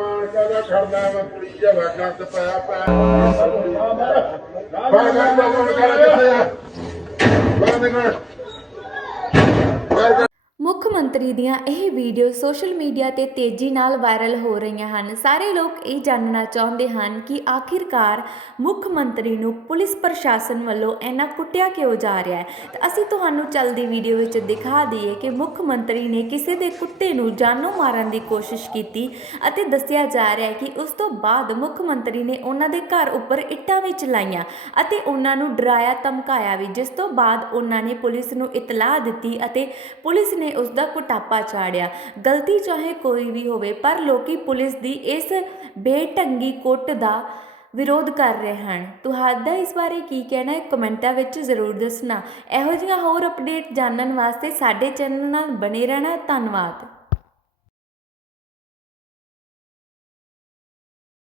ਮਾਨ ਕਾਦਾ ਖੜਦਾ ਮੈਂ ਕੁੜੀ ਜਿਹਾ ਵਾਗਾ ਤੇ ਪਾਇਆ ਪਾਇਆ ਬਾਗਾ ਦਾ ਕੋਣ ਕਰ ਕਿੱਥੇ ਆ ਬਾਗਾ ਮੰਤਰੀ ਦੀਆਂ ਇਹ ਵੀਡੀਓ ਸੋਸ਼ਲ ਮੀਡੀਆ ਤੇ ਤੇਜ਼ੀ ਨਾਲ ਵਾਇਰਲ ਹੋ ਰਹੀਆਂ ਹਨ। ਸਾਰੇ ਲੋਕ ਇਹ ਜਾਣਨਾ ਚਾਹੁੰਦੇ ਹਨ ਕਿ ਆਖਿਰਕਾਰ ਮੁੱਖ ਮੰਤਰੀ ਨੂੰ ਪੁਲਿਸ ਪ੍ਰਸ਼ਾਸਨ ਵੱਲੋਂ ਇੰਨਾ ਕੁੱਟਿਆ ਕਿਉਂ ਜਾ ਰਿਹਾ ਹੈ? ਤਾਂ ਅਸੀਂ ਤੁਹਾਨੂੰ ਚੱਲਦੀ ਵੀਡੀਓ ਵਿੱਚ ਦਿਖਾ ਦਈਏ ਕਿ ਮੁੱਖ ਮੰਤਰੀ ਨੇ ਕਿਸੇ ਦੇ ਕੁੱਤੇ ਨੂੰ ਜਾਨੋਂ ਮਾਰਨ ਦੀ ਕੋਸ਼ਿਸ਼ ਕੀਤੀ ਅਤੇ ਦੱਸਿਆ ਜਾ ਰਿਹਾ ਹੈ ਕਿ ਉਸ ਤੋਂ ਬਾਅਦ ਮੁੱਖ ਮੰਤਰੀ ਨੇ ਉਹਨਾਂ ਦੇ ਘਰ ਉੱਪਰ ਇੱਟਾਂ ਵੀ ਚਲਾਈਆਂ ਅਤੇ ਉਹਨਾਂ ਨੂੰ ਡਰਾਇਆ ਧਮਕਾਇਆ ਵੀ। ਜਿਸ ਤੋਂ ਬਾਅਦ ਉਹਨਾਂ ਨੇ ਪੁਲਿਸ ਨੂੰ ਇਤਲਾਹ ਦਿੱਤੀ ਅਤੇ ਪੁਲਿਸ ਨੇ ਉਸ ਦਾ ਕੁਟਾਪਾ ਚਾੜਿਆ। ਗਲਤੀ ਚਾਹੇ ਕੋਈ ਵੀ ਹੋਵੇ, ਪਰ ਲੋਕੀ ਪੁਲਿਸ ਦੀ ਇਸ ਬੇਢੰਗੀ ਕੁੱਟ ਦਾ ਵਿਰੋਧ ਕਰ ਰਹੇ ਹਨ। ਤੁਹਾਡਾ ਇਸ ਬਾਰੇ ਕੀ ਕਹਿਣਾ ਹੈ? ਕਮੈਂਟਾਂ ਵਿੱਚ ਜ਼ਰੂਰ ਦੱਸਣਾ। ਇਹੋ ਜਿਹੀਆਂ ਹੋਰ ਅਪਡੇਟ ਜਾਣਨ ਵਾਸਤੇ ਸਾਡੇ ਚੈਨਲ ਨਾਲ ਬਣੇ ਰਹਿਣਾ। ਧੰਨਵਾਦ।